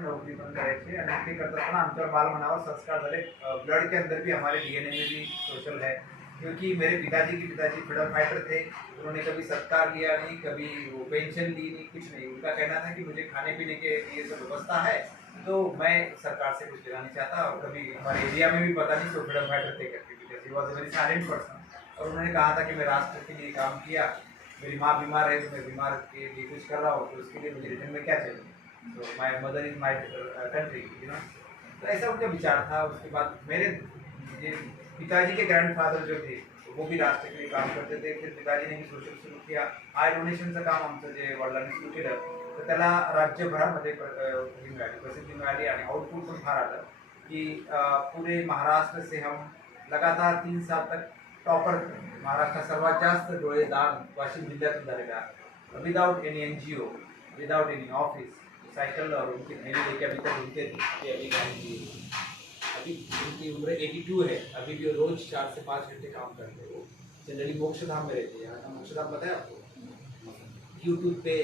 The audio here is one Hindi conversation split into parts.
नोकरी पण करायची आणि ते करत असताना आमच्यावर बालमनावर संस्कार झाले। ब्लड के अंदर भी हमारे डीएनए में भी सोशल है, क्योंकि मेरे पिताजी के पिताजी फ्रीडम फाइटर थे। उन्होंने कभी सत्कार लिया नहीं, कभी वो पेंशन ली नहीं, कुछ नहीं। उनका कहना था कि मुझे खाने पीने के लिए सब व्यवस्था है, तो मैं सरकार से कुछ लेना नहीं चाहता। और कभी हमारे एरिया में भी पता नहीं तो फ्रीडम फाइटर थे करके, because he was a very silent person. और उन्होंने कहा था कि मैं राष्ट्र के लिए काम किया, मेरी माँ बीमार है तो मैं बीमार के लिए कुछ कर रहा हूँ, तो उसके लिए मुझे रिटर्न में क्या चाहिए। तो my mother is my country, you know. तो ऐसा उनका विचार था। उसके बाद मेरे ये पिताजी के ग्रैंडफादर जो थे वो भी राष्ट्र के लिए काम करते थे। फिर पिताजी ने भी सोशल सुरू किया। आय डोनेशनचं काम आमचं जे वडिलांनी सुरू केलं, तर त्याला राज्यभरामध्ये ही मिळाली, प्रसिद्धी मिळाली आणि आउटपुट पण फार आलं की पूरे महाराष्ट्र से हम लगातार 3 साल तक टॉपर थे। महाराष्ट्रात सर्वात जास्त डोळे दान वाशिम जिल्ह्यातून झालेले आहे, without any NGO, without any office. Cycle और उनकी थैली लेके अभी तक घूमते थे कि अभी अभी उनकी उम्र 82 है, अभी भी रोज 4 से 5 घंटे काम करते हैं। वो जनरली मोक्षधाम में रहते हैं। यहाँ का मोक्षधाम पता है आपको? यूट्यूब पे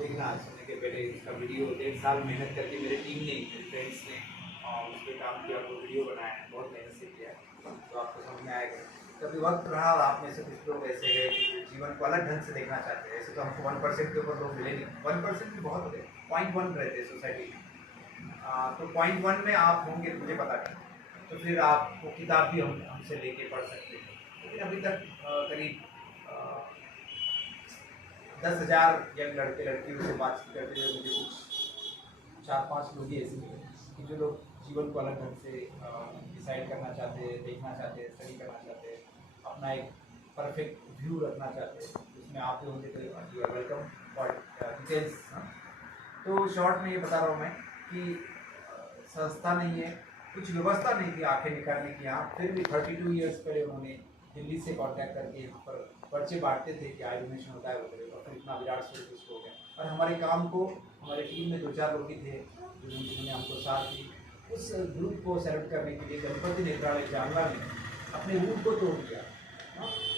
देखना, सुनने के पहले इसका वीडियो 1.5 साल मेहनत करके मेरे टीम ने, मेरे फ्रेंड्स ने उस पर काम किया, वो वीडियो बनाया है, बहुत मेहनत से किया है, तो आपको समझ में आएगा। कभी वक्त रहा और आप में से कुछ लोग ऐसे हैं कि जीवन को अलग ढंग से देखना चाहते हैं। ऐसे तो हमको 1% के ऊपर लोग मिले नहीं, 1% भी बहुत होते, 0.1 रहते हैं सोसाइटी में। तो 0.1 में आप होंगे, मुझे पता नहीं, तो फिर आपको किताब भी हमसे लेके पढ़ सकते हैं। लेकिन अभी तक करीब 10,000 यंग लड़के लड़कियों से बातचीत करते हुए मुझे कुछ 4-5 लोग ही ऐसे मिले कि जो लोग जीवन को अलग ढंग से डिसाइड करना चाहते हैं, देखना चाहते हैं, स्टडी करना चाहते हैं, अपना एक परफेक्ट व्यू रखना चाहते हैं। उसमें आप भी होंगे तो you are welcome for details. तो शॉर्ट में ये बता रहा हूँ मैं कि संस्था नहीं है, कुछ व्यवस्था नहीं थी आंखें निकालने की यहाँ। फिर भी 32 ईयर्स पहले उन्होंने दिल्ली से कांटेक्ट करके यहाँ पर पर्चे बांटते थे कि आई डोनेशन होता है वगैरह, और फिर इतना विराट स्वरूप उसको हो गया। और हमारे काम को, हमारे टीम में 2-4 लोग ही थे जिन्होंने हमको साथ दी। उस ग्रुप को सेलेक्ट करने के लिए गणपति नेत्रालय जामला ने अपने रूट को तोड़ दिया।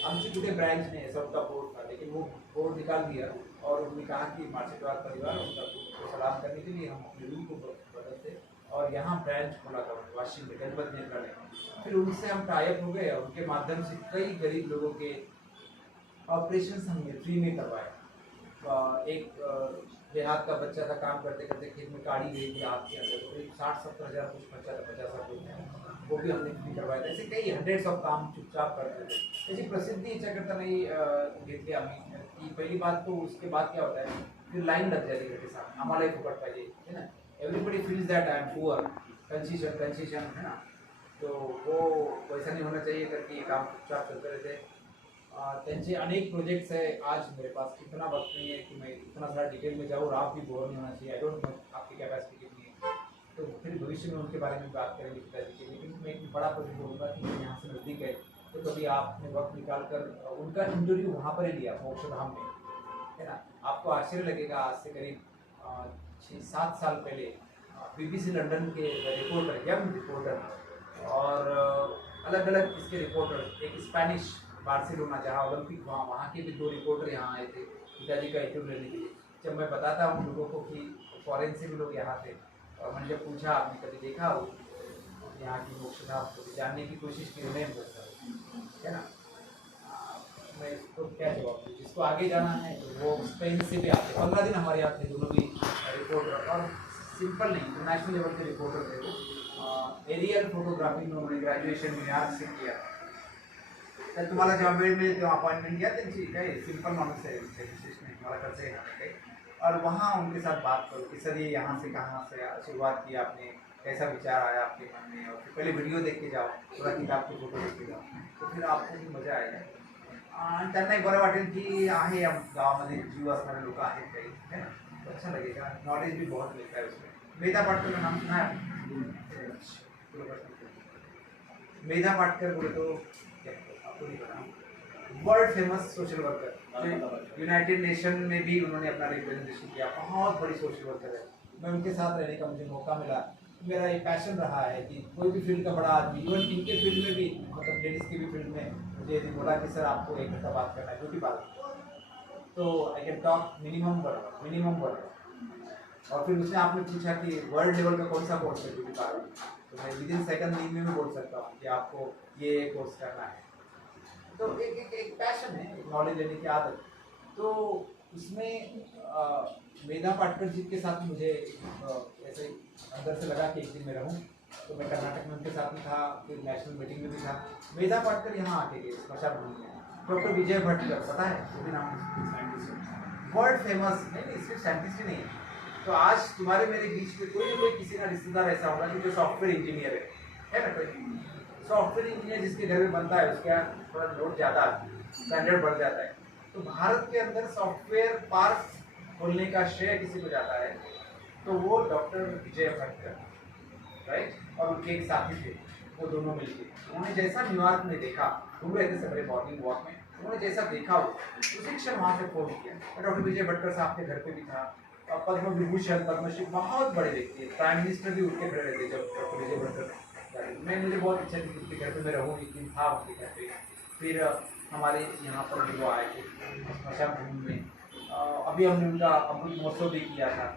आमची कुठे ब्रांच नहीं है, सबका बोर्ड था, लेकिन वो बोर्ड निकाल दिया और उन्होंने कहा कि मार्शेटवार परिवार उनका को सलाम करने के लिए हम अपने रूट को बदलते, और यहाँ ब्रांच खोला था वाशिम में, गणपति नेत्रालय। फिर उनसे हम टाइप हो गए और उनके माध्यम से कई गरीब लोगों के ऑपरेशन हमने फ्री में करवाए। एक देहात का बच्चा था, काम करते करते खेत में काड़ी गई थी हाथ के अंदर, तो करीब 60-70 हज़ार कुछ खर्चा था, 50 रुपये, वो भी हमने फ्री करवाया था। ऐसे कई हंड्रेड्स ऑफ काम चुपचाप करते थे। त्याची प्रसिद्धी याच्याकरता नाही घेतली आम्ही की पहिली बात। तो उसके बाद क्या होता है, फिर लाइन लग जाती है, साथ आम्हालाही फुकट पाहिजे, है ना। Everybody feels that I am poor, concession है ना। तो वो वैसा नहीं होना चाहिए करके ये काम चुपचाप चलते रहते। त्यांचे अनेक प्रोजेक्ट्स है। आज मेरे पास इतना वक्त नहीं है कि मैं इतना सारा डिटेल में जाऊँ, और आप भी बोर नहीं होना चाहिए। आई डोंट नो आपकी कैपेसिटी कितनी है, तो फिर भविष्य में उनके बारे में बात करेंगे पिताजी के। लेकिन मैं एक बड़ा प्रोजेक्ट बोलूँगा कि यहाँ से नज़दीक है, तो कभी आपने वक्त निकाल कर उनका इंटरव्यू वहाँ पर ही लिया, मोक्षधाम में, है ना। आपको आश्चर्य लगेगा, आज से करीब 6-7 साल पहले BBC लंदन के रिपोर्टर, यंग रिपोर्टर, और अलग अलग इसके रिपोर्टर, एक स्पेनिश बार्सिलोना जहाँ ओलंपिक हुआ, वहाँ के भी 2 रिपोर्टर यहाँ आए थे पिताजी का इंटरव्यू लेने के लिए। जब मैं बताता हूँ लोगों को कि फॉरेन से भी लोग यहाँ थे, और मैंने जब पूछा आपने कभी देखा हो यहाँ की मोक्षधाम, को जानने की कोशिश की, नहीं बता, है ना। मैं इसको क्या जवाब दूँ, जिसको आगे जाना है तो वो स्पेन से भी आते, 15 दिन हमारे यहाँ थे दोनों भी रिपोर्टर, और सिंपल नहीं, इंटरनेशनल लेवल के रिपोर्टर थे वो। एरियल फोटोग्राफी में उन्होंने ग्रॅज्युएशन न्यूयॉर्क से किया। तर तुम्हाला जेव्हा वेळ मिळेल तेव्हा अपॉइंटमेंट घ्या त्यांची, काही सिंपल माणूस है, विशेष नहीं, तुम्हारा खर्च है कहीं, और वहाँ उनके साथ बात करो कि सर ये यहाँ से कहाँ से शुरुआत की आपने, कैसा विचार आया आपके मन में, और फिर पहले वीडियो देख के जाओ, थोड़ा किताब की फोटो देख के जाओ, तो फिर आपको भी मजा आएगा। आणि त्यांनाही बरं वाटेल की आहे या गावामध्ये जीव असणारे लोक आहेत काही, है ना, तो अच्छा लगेगा। नॉलेज भी बहुत मिलता है उसमें। मेधा पाटकर का नाम सुना है? मेधा पाटकर बोले तो आपको नहीं पता, world famous social worker, United nation में भी उन्होंने अपना रिप्रेजेंटेशन किया, बहुत बड़ी सोशल वर्कर है। मैं उनके साथ रहने का मुझे मौका मिला। मेरा एक पैशन रहा है कि कोई भी फील्ड का बड़ा आदमी, इवन इनके फील्ड में भी, मतलब लेडीज़ की भी फील्ड में, मुझे यदि बोला कि सर आपको 1 घंटा बात करना है ब्यूटी पार्लर, तो I can talk minimum 1 hour. और फिर उसने आपने पूछा कि वर्ल्ड लेवल का कौन सा कोर्स है ब्यूटी पार्लर, तो मैं विदिन सेकंड में भी बोल सकता हूँ कि आपको ये कोर्स करना है। तो एक पैशन है, एक नॉलेज लेने की आदत। तो उसमें मेधा पाटकर जी के साथ मुझे ऐसे अंदर से लगा कि एक दिन मैं रहूँ, तो मैं कर्नाटक में उनके साथ में था, फिर नेशनल मीटिंग में भी था। मेधा पाटकर यहाँ आके गए स्मशान भूमि में। डॉक्टर विजय भट्टकर, पता है वो भी नाम, साइंटिस्ट, वर्ल्ड फेमस, नहीं सिर्फ साइंटिस्ट ही नहीं है। तो आज तुम्हारे मेरे बीच में कोई ना कोई किसी का रिश्तेदार ऐसा होगा कि जो सॉफ्टवेयर इंजीनियर है ना, कोई सॉफ्टवेयर इंजीनियर जिसके घर में बनता है उसका थोड़ा लोड ज़्यादा स्टैंडर्ड बढ़ जाता है। तो भारत के अंदर सॉफ्टवेयर पार्क खोलने का श्रेय किसी को जाता है तो वो डॉक्टर विजय भट्टकर, राइट, और उनके एक साथी थे, वो दोनों मिलकर उन्होंने जैसा न्यूयॉर्क में देखा, घूम रहे थे सबरे मॉर्निंग वॉक में, उन्होंने जैसा देखा वो उसी क्षण वहाँ से फोन किया। डॉक्टर विजय भट्टकर साहब के घर पे भी था, पद्म विभूषण पद्मश्री बहुत बड़े व्यक्ति है, प्राइम मिनिस्टर भी उठ के खड़े रहते जब डॉक्टर विजय भट्टकर। मैं मुझे बहुत इच्छा थी कि उसके घर पे मैं रहूँ, एक दिन था उनके घर पे। फिर हमारे यहाँ पर भी वो आए थे स्मशान भूमि में, अभी हमने उनका अमृत महोत्सव भी किया था।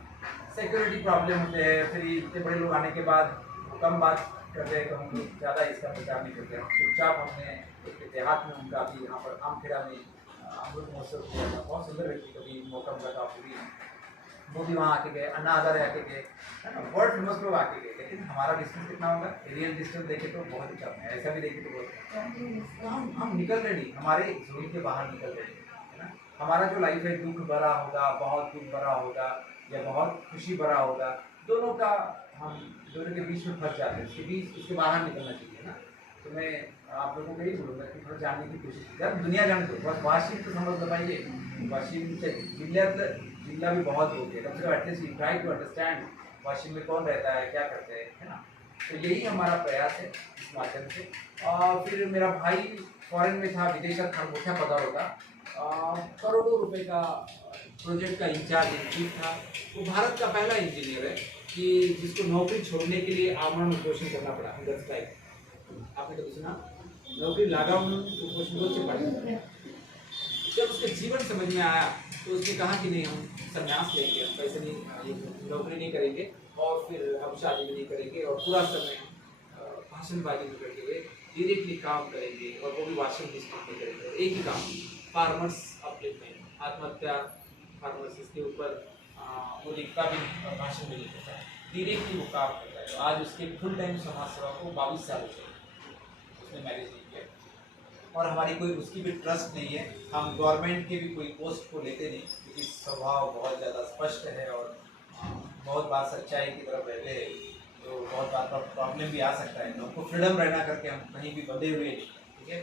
सिक्योरिटी प्रॉब्लम होते हैं, फिर इतने बड़े लोग आने के बाद कम बात करते हैं तो हम लोग ज़्यादा इसका प्रचार नहीं करते हैं। चुपचाप हमने एक देहात में उनका अभी यहाँ पर आमखेड़ा में अमृत महोत्सव किया था, बहुत सुंदर व्यक्ति, कभी मौका मिला था पूरी वो भी वहाँ आके गए, अन्ना हजारे आके गए, है ना, वर्ल्ड फेमस लोग आके गए। लेकिन हमारा डिस्टेंस कितना होगा, रियल डिस्टेंस देखे तो बहुत ही कम है, ऐसा भी देखे तो बहुत। तो हम निकल रहे नहीं, हमारे जोन के बाहर निकल रहे है ना। हमारा जो लाइफ है दुख भरा होगा, बहुत दुख भरा होगा या बहुत खुशी भरा होगा, दोनों का हम दोनों के बीच में फंस जाते हैं, उसके बीच उसके बाहर निकलना चाहिए ना। तो मैं आप लोगों को यही बोलूँगा कि थोड़ा जानने की कोशिश कीजिए, आप दुनिया जान दो, बस वाशिंग तो समझ पाइए, वाशिंग से जिला भी बहुत हो गया, कम से कम at least you try to understand washing में कौन रहता है, क्या करते हैं, है ना। तो यही हमारा प्रयास है इस माध्यम से। और फिर मेरा भाई फॉरेन में था, विदेशर था, मोटा पदा होगा, करोड़ों रुपए का प्रोजेक्ट का इंचार्ज चीफ था। वो भारत का पहला इंजीनियर है कि जिसको नौकरी छोड़ने के लिए आमरण उपोषण करना पड़ा, हंगर स्ट्राइक, आपने कभी सुना, नौकरी लॉकडाउन उपोषण से पड़ा। जब उसके जीवन समझ में आया तो उसने कहा कि नहीं, हम संन्यास लेंगे, हम पैसे नहीं, नौकरी नहीं करेंगे और फिर हम शादी भी नहीं करेंगे और पूरा समय भाषणबाजी में बैठे हुए डायरेक्टली काम करेंगे, और वो भी वाशिंग डिस्ट्रिक्ट में करेंगे। एक ही काम, फार्मर्स अपलिफ्टमेंट, आत्महत्या फार्मर्स, इसके ऊपर वो लिखता भी भाषण में लिखता है, डायरेक्टली वो काम करता है। तो आज उसके फुल टाइम समाज सेवा को 22 साल हो गए, उसने मैरिज नहीं किया और हमारी कोई उसकी भी ट्रस्ट नहीं है। हम गवर्नमेंट के भी कोई पोस्ट को लेते नहीं, क्योंकि स्वभाव बहुत ज़्यादा स्पष्ट है और बहुत बार सच्चाई की तरफ रहते हैं, तो बहुत बार प्रॉब्लम भी आ सकता है। तो हमको फ्रीडम रहना करके हम कहीं भी बंधे हुए नहीं, ठीक है।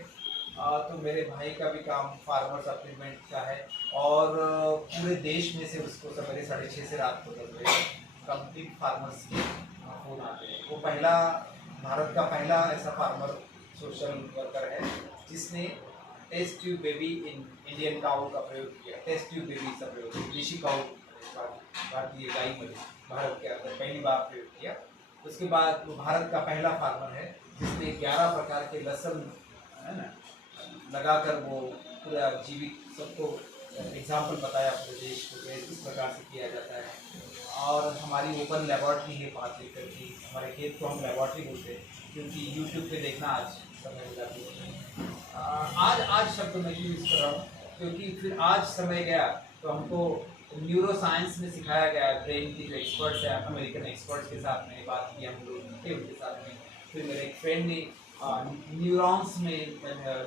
तो मेरे भाई का भी काम फार्मर्स अपलिफ्टमेंट का है और पूरे देश में से उसको सवेरे 6:30 से रात को 10 बजे कंप्लीट फार्मर्स के फोन आते हैं। वो पहला, भारत का पहला ऐसा फार्मर सोशल वर्कर है जिसने test tube baby in Indian cow का प्रयोग किया। टेस्ट ट्यूब बेबी का प्रयोग, देशी काऊ, भारतीय गाय में भारत के अंदर पहली बार प्रयोग किया। उसके बाद वो भारत का पहला फार्मर है जिसने 11 प्रकार के लहसुन, है ना, लगाकर वो पूरा जीवित सबको एग्जाम्पल बताया पूरे देश को इस प्रकार से किया जाता है। और हमारी ओपन लेबॉर्ट्री है 5 एकड़ की, हमारे खेत को हम लेबॉर्ट्री बोलते हैं क्योंकि यूट्यूब पे देखना आज समय हो जाती है। आज शब्द मैं क्यों यूज़ कर रहा हूँ, क्योंकि फिर आज समय गया तो हमको न्यूरो साइंस में सिखाया गया, ब्रेन की जो एक्सपर्ट्स है, अमेरिकन एक्सपर्ट्स के साथ में बात की हम लोग थे उनके साथ में। फिर मेरे एक फ्रेंड ने न्यूरॉन्स में,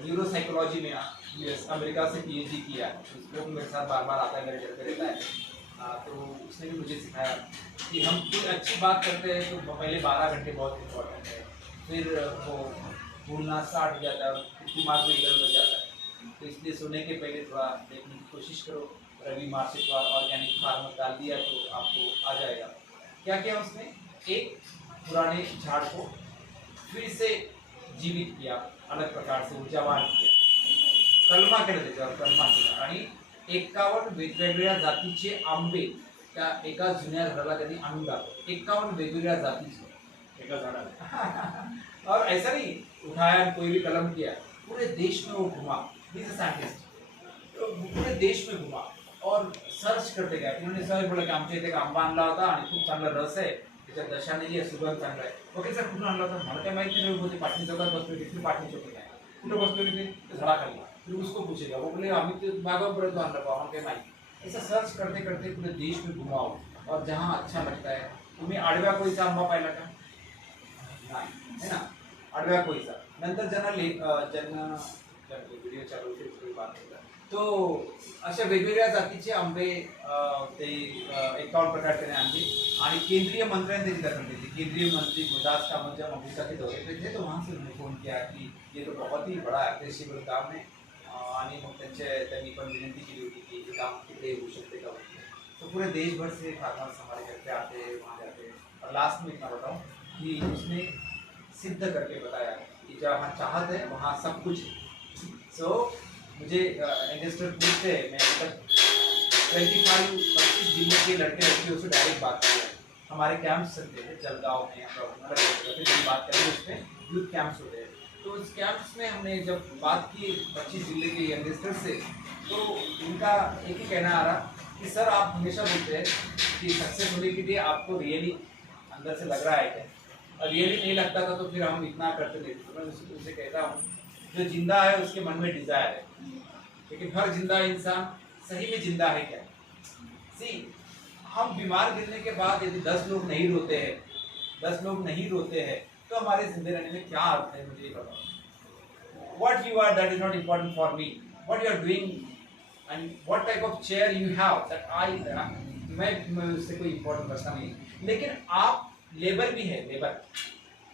न्यूरो साइकोलॉजी में यूएस अमेरिका से पीएचडी किया, उसको मेरे साथ बार बार आता है, मेरे घर पे रहता है। तो उसने भी मुझे सिखाया कि हम कोई अच्छी बात करते हैं तो पहले 12 घंटे बहुत इम्पोर्टेंट है, फिर वो भूलना स्टार्ट हो जाता है, दिमाग में इधर उधर जाता है। तो इसलिए सोने के पहले थोड़ा देखने की कोशिश करो। रवि मार्केटवार ऑर्गेनिक फार्मर डाल दिया तो आपको आ जाएगा। क्या क्या उसने, एक पुराने झाड़ को फिर से जीवित किया, अलग प्रकार से ऊर्जावान किया, कलमा केलं त्याच्यावर, कलमा केला आणि 51 वेगवेगळ्या जातीचे आंबे त्या एका जुन्या झाडाला त्यांनी आणून टाकले। 51 वेगवेगळ्या जातीचे एका झाडाला और ऐसा नहीं उठाया कोई भी कलम किया, पूरे देश में वो घुमा, दिस साइंटिस्ट, तो पूरे देश में घुमा और सर्च करते गए. उन्होंने सर्च बोला की आमच्या इथे एक आंबा आणला होता आणि खूप चांगला रस आहे, त्याच्यात दशा नाही आहे, सुगंध चांगला आहे. ओके सर, कुठून आणला होता? मला काय माहिती नाही. होते पाटणी चौकात बसलो होते. फिर पाटणी चौक आहे कुठे बसलो होते ते झाडाखाली. फिर उसको पूछेगा, वो बोले आम्ही ते बागापर्यंत आणलं बा, आम्हाला काय माहिती. ऐसा सर्च करते करते पूरे देश में घुमाओ और जहाँ अच्छा लगता है. तुम्ही आडव्या कोळीचा आंबा पाहिला का? नाही, है ना. आडव्या कोळीचा. नंतर ज्यांना व्हिडिओ चालू होते थोडी बात होता. तो अशा वेगवेगळ्या जातीचे आंबे ते 51 प्रकारचे आणले आणि केंद्रीय मंत्र्यांनी त्याची दखल घेतली. केंद्रीय मंत्री गुरदास कामत जब अमेरिका के दौरे पे थे तो वहाँ से उन्होंने फोन किया कि ये तो बहुत ही बड़ा अग्रेसिव काम है आणि मग त्यांनी पण विनंती केली होती की हे काम तिकडे होऊ शकते का. तो पूरे देश भर से फार्मर्स हमारे घर पे आते हैं, वहाँ जाते हैं. और लास्ट में इतना बताऊँ कि उसने सिद्ध करके बताया कि जहाँ चाहत है वहाँ सब कुछ है. सो मुझे इन्वेस्टर पूछते हैं, मैं तक 25 जिले के लड़के लड़कियों से डायरेक्ट बात किया. हमारे कैंप्स चलते हैं जलगांव में, हम बात करेंगे उस पर यूथ कैंप्स होते हैं. तो उस कैंप्स में हमने जब बात की 25 जिले के यंगस्टर से, तो उनका एक ही कहना आ रहा कि सर आप हमेशा बोलते हैं कि सक्सेस होने के लिए आपको रियली अंदर से लग रहा है क्या, और रियली नहीं लगता था तो फिर हम इतना करते नहीं. तो मैं उनसे कहता हूँ जो जिंदा है उसके मन में डिजायर है, लेकिन हर जिंदा इंसान सही में जिंदा है क्या. सी हम बीमार गिरने के बाद यदि 10 लोग नहीं रोते हैं, 10 लोग नहीं रोते हैं तो हमारे जिंदे रहने में क्या अर्थ है, मुझे ये बताओ. What you are that is not important for me. What you are doing and what type of chair you have that I, मैं उससे कोई इम्पोर्टेंट रखता नहीं. लेकिन आप लेबर भी है, लेबर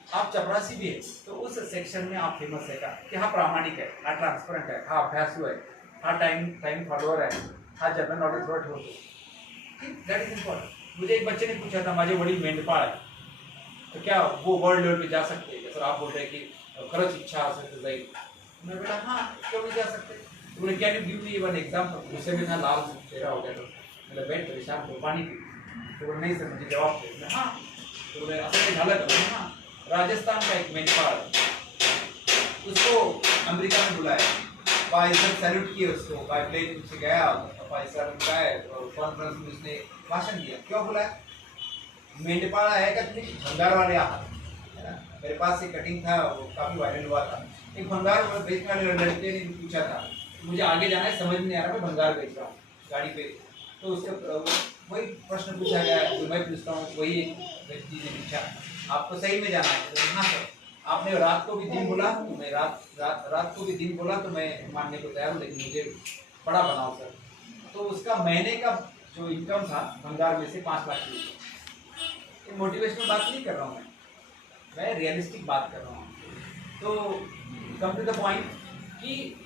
आप चपरासी भी है, तो उस सेक्शन में आप फेमस है का कि हाँ प्रामाणिक है, हाँ ट्रांसपेरेंट है, हाँ अभ्यासू है, हाँ टाइम फॉलोअर है, हाँ जनरल नॉलेज थोड़ा ठोस है. That is important. मुझे एक बच्चे ने पूछा था माझे वडील मेंढपाळ आहे, तो क्या वो वर्ल्ड लेवल पे जा सकते हैं. सर आप बोल रहे हैं कि खरंच इच्छा असेल तर जाईल. मैं बोला हाँ क्यों नहीं जा सकते. तो बोले can you give me one example. गुस्से में था, लाल चेहरा हो गया. तो मतलब बैठ परेशान हो, पानी पी. तो बोले नहीं सर मुझे जवाब दे. हाँ. तो बोले असं काही झालं का. हाँ राजस्थान का एक मेंढपाळ, उसको अमेरिका में बुलाया, फाइजर सैल्यूट किए उसको, बाय प्लेन से गया, फाइजर गए कॉन्फ्रेंस में उसने भाषण दिया. क्यों बुलाया. मेंढपाळ है का तुम्ही भंगार वाले आहात, है ना. मेरे पास एक कटिंग था, वो काफी वायरल हुआ था. एक भंगार बेचने वाले लड़के ने पूछा था मुझे आगे जाना है, समझ नहीं आ रहा, मैं भंगार बेच रहा हूँ गाड़ी पे. तो उसके वही प्रश्न पूछा गया जो मैं पूछता हूँ, वही एक व्यक्ति ने पूछा आपको सही में जाना है. तो हाँ सर. आपने रात को भी दिन बोला तो मैं रात को भी दिन बोला तो मैं मानने को तैयार हूँ, लेकिन मुझे बड़ा बनाओ सर. तो उसका महीने का जो इनकम था भंगार में से 5 लाख रुपये. मोटिवेशनल बात नहीं कर रहा हूँ मैं रियलिस्टिक बात कर रहा हूँ. तो कम टू द पॉइंट कि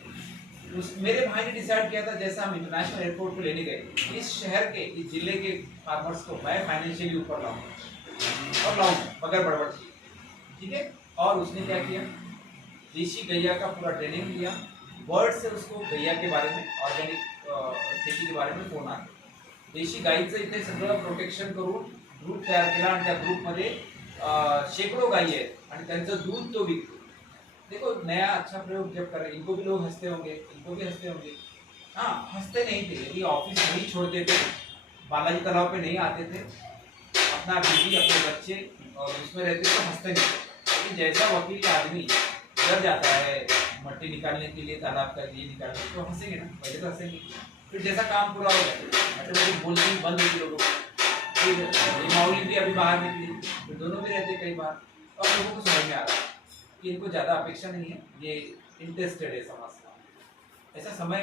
मेरे भाई ने डिसाइड किया था जैसा हम इंटरनेशनल एयरपोर्ट को लेने गए, इस शहर के इस जिले के फार्मर्स को मैं फाइनेंशियली ऊपर लाऊंगा और लाऊंगा बगैर बड़बड़ किए. ठीक है. और उसने क्या किया, देशी गैया का पूरा ट्रेनिंग लिया. वर्ड से उसको गैया के बारे में, ऑर्गेनिक खेती के बारे में फोन आले. देशी गाईचं इथे सगळं प्रोटेक्शन करून ग्रुप तयार केला आणि त्या ग्रुपमध्ये शेकडो गायी आहेत आणि त्यांचं दूध तो विकतो. देखो नया अच्छा प्रयोग जब कर रहे, इनको भी लोग हंसते होंगे, इनको भी हंसते होंगे. हाँ हंसते नहीं थे, यदि ऑफिस नहीं छोड़ते थे, बालाजी तालाब पे नहीं आते थे, अपना बीवी अपने बच्चे और उसमें रहते तो हंसते नहीं. लेकिन जैसा वकील आदमी डर जाता है मट्टी निकालने के लिए, तालाब का ये निकालने, तो हंसेंगे ना, पहले तो हंसेंगे. फिर जैसा काम पूरा हो गया ऑटोमेटिक बोलती बंद होगी लोगों को. फिर माऊली भी अभी बाहर निकली, फिर दोनों भी रहते कई बार, और लोगों को समझ में आ रहा है कि इनको ज़्यादा अपेक्षा नहीं है, ये इंटरेस्टेड है समाज का. ऐसा समय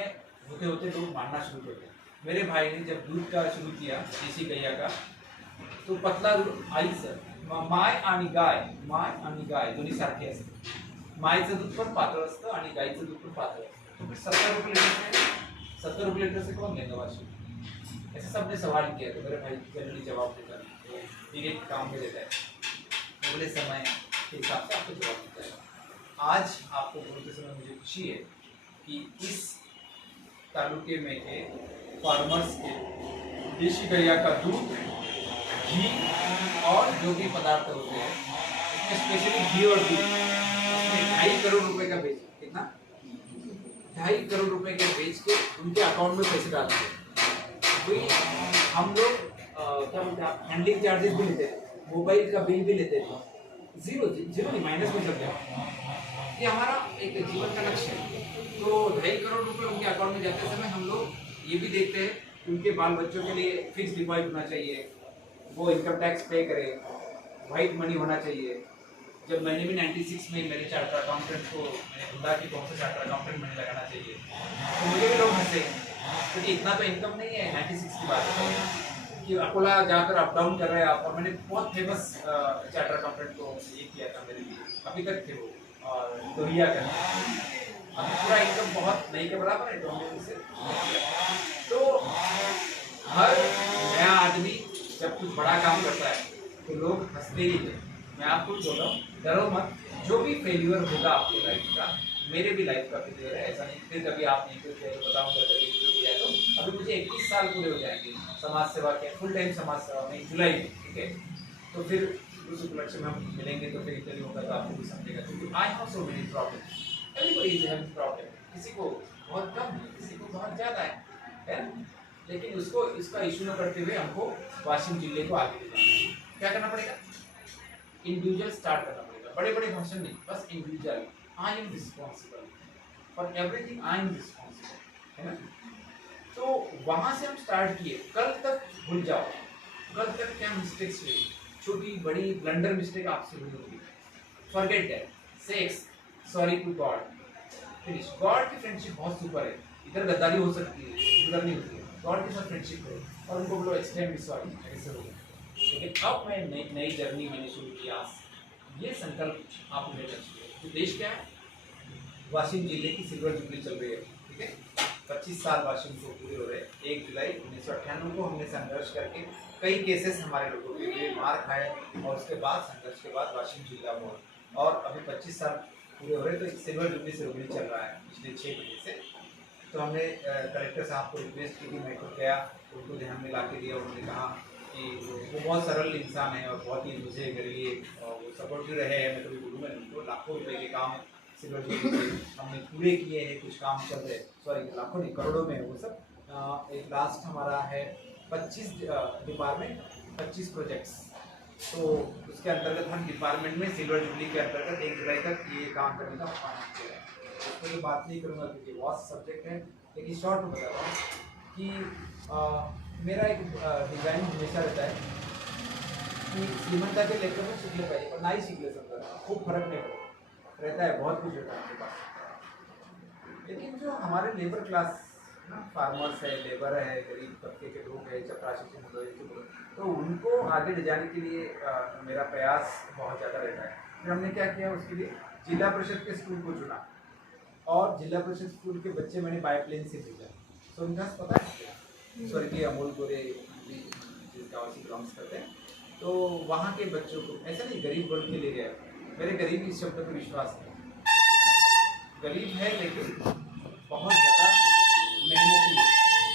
होते होते लोग मानना शुरू करते हैं. मेरे भाई ने जब दूध का शुरू किया देशी गैया का, तो पतला आई सर माय आणि गाय दोन्ही सारखे असते. मायचं दूध पण पातळ असतं आणि गाईचं दूध पण पातळ असतं. तो फिर 70 रुपये लीटर से कौन लेगा वाशी. ऐसा सबने सवाल किया. तो मेरे भाई जनरली जवाब देता है, तो डायरेक्ट काम में देता है, अगले समय के हिसाब से आपको जवाब देता है. आज आपको बोलते समय मुझे खुशी है कि इस तालुके में के फार्मर्स के देशी गैया का दूध, घी और जो भी पदार्थ होते हैं, इसमें स्पेशली घी और दूध, इसमें 2.5 करोड़ रुपए का बेच, कितना 2.5 करोड़ रुपए के बेच के उनके अकाउंट में पैसे डालते हैं. वही हम लोग क्या बोलते हैं, हैंडलिंग चार्जेस भी लेते थे, मोबाइल का बिल भी लेते थे, जीरो जीरो नहीं, माइनस में चल गया। ये हमारा एक जीवन का लक्ष्य है। तो 2.5 करोड़ रुपए उनके अकाउंट में जाते समय हम लोग ये भी देखते हैं कि उनके बाल बच्चों के लिए फिक्स डिपॉजिट होना चाहिए, वो इनकम टैक्स पे करे, वाइट मनी होना चाहिए। जब मैंने भी 96 में मेरे चार्टर अकाउंटेंट को मैंने खुदा कि कौन सा चार्टर अकाउंटेंट मैंने लगाना चाहिए, तो मुझे भी लोग हंसे क्योंकि इतना तो इनकम नहीं है 96 की बात है कि अकोला जाकर अप डाउन कर रहे हैं आप। और मैंने बहुत फेमस चार्टर अकाउंटेंट को ये किया था मेरे लिए, अभी तक थे वो, और दोहिया करना, अभी पूरा इनकम बहुत नहीं के बराबर है, तो हमने उसे तो हर नया आदमी जब कुछ बड़ा काम करता है तो लोग हंसते ही हैं। मैं आपको बोल रहा हूँ, डरो मत, जो भी फेल्यूर होगा आपकी लाइफ का, मेरे भी लाइफ का फेल्यूर है, ऐसा नहीं फिर कभी आप नहीं कुछ बताऊंगा कभी किया है। तो अभी मुझे 21 साल पूरे हो जाएंगे समाज सेवा के, फुल टाइम समाज सेवा में, जुलाई में, ठीक है। तो फिर उस उपलक्ष्य में हम मिलेंगे तो फिर इंटरव्यू होगा तो आपको भी समझेगा, क्योंकि I have so many problem, everybody is having problem, किसी को बहुत कम है, किसी को बहुत ज़्यादा है ना? लेकिन उसको इसका इशू न करते हुए हमको वाशिम जिले को आगे ले जाना है। क्या करना पड़ेगा? इंडिविजुअल स्टार्ट करना पड़ेगा, बड़े बड़े फंक्शन नहीं, बस individual. I am responsible for everything, I am responsible, है ना? तो वहां से हम स्टार्ट किए। कल तक भूल जाओ, कल तक क्या मिस्टेक्स हुई, छोटी बड़ी ब्लंडर मिस्टेक आपसे हुई होगी, forget that, say sorry to God, finish. God की फ्रेंडशिप बहुत सुपर है, इधर गद्दारी हो सकती है, उधर नहीं होती है। गॉड के साथ फ्रेंडशिप करो और उनको बोलो एक्सटेंड सॉरी, ऐसे हो गया। लेकिन अब मैं नई जर्नी मैंने शुरू किया, ये संकल्प आप ले चाहिए। तो देश क्या है, वाशिम जिले की सिल्वर जुबली चल रही है, ठीक है। 25 साल वाशिम को पूरे हो रहे हैं। 1 जुलाई 1998 को हमने संघर्ष करके कई केसेस हमारे लोगों के लिए मार खाए, और उसके बाद संघर्ष के बाद वाशिम जिला हुआ, और अभी 25 साल पूरे हो रहे। तो एक सिल्वर जुबली सेरेमनी चल रहा है पिछले 6 महीने से। तो हमने कलेक्टर साहब को रिक्वेस्ट की कि मैं खुद गया, उनको ध्यान में ला के दिया। उन्होंने कहा कि वो बहुत सरल इंसान है और बहुत ही मुझे मेरे लिए वो सपोर्टिव रहे हैं। मैं कभी बोलूँगा उनको, लाखों रुपए के काम सिल्वर जुबली के हमने पूरे किए हैं, कुछ काम चल रहे, सॉरी लाखों नहीं करोड़ों में है वो सब। एक लास्ट हमारा है 25 डिपार्टमेंट 25 प्रोजेक्ट्स, तो उसके अंतर्गत हम डिपार्टमेंट में सिल्वर जुबली के अंतर्गत 1 जुलाई तक ये काम करने का प्लान किया है। उस पर तो बात नहीं करूँगा क्योंकि वास्ट सब्जेक्ट है, लेकिन शॉर्ट में बता रहा हूँ कि मेरा एक डिज़ाइन हमेशा रहता है कि श्रीमंता के लेकर में सीख ले पाइए, पर ना ही सीख ले सकता है, खूब फर्क नहीं पड़ता रहता है, बहुत कुछ रहता है आपके पास। लेकिन जो हमारे लेबर क्लास ना, फार्मर्स है, लेबर है, गरीब तबके के लोग हैं, चपरासी से बोलो, तो उनको आगे ले जाने के लिए मेरा प्रयास बहुत ज़्यादा रहता है। फिर हमने क्या किया, उसके लिए जिला परिषद के स्कूल को चुना, और जिला परिषद स्कूल के बच्चे मैंने बाईप्लेन से भेजा। सोनदास पता है, स्वर्गीय अमोल गोरे जिस गाँव से बिलोंग्स करते हैं, तो वहाँ के बच्चों को ऐसा नहीं गरीब वर्ग के ले गया। मेरे गरीब इस शब्द पर विश्वास है, गरीब है लेकिन बहुत ज़्यादा मेहनत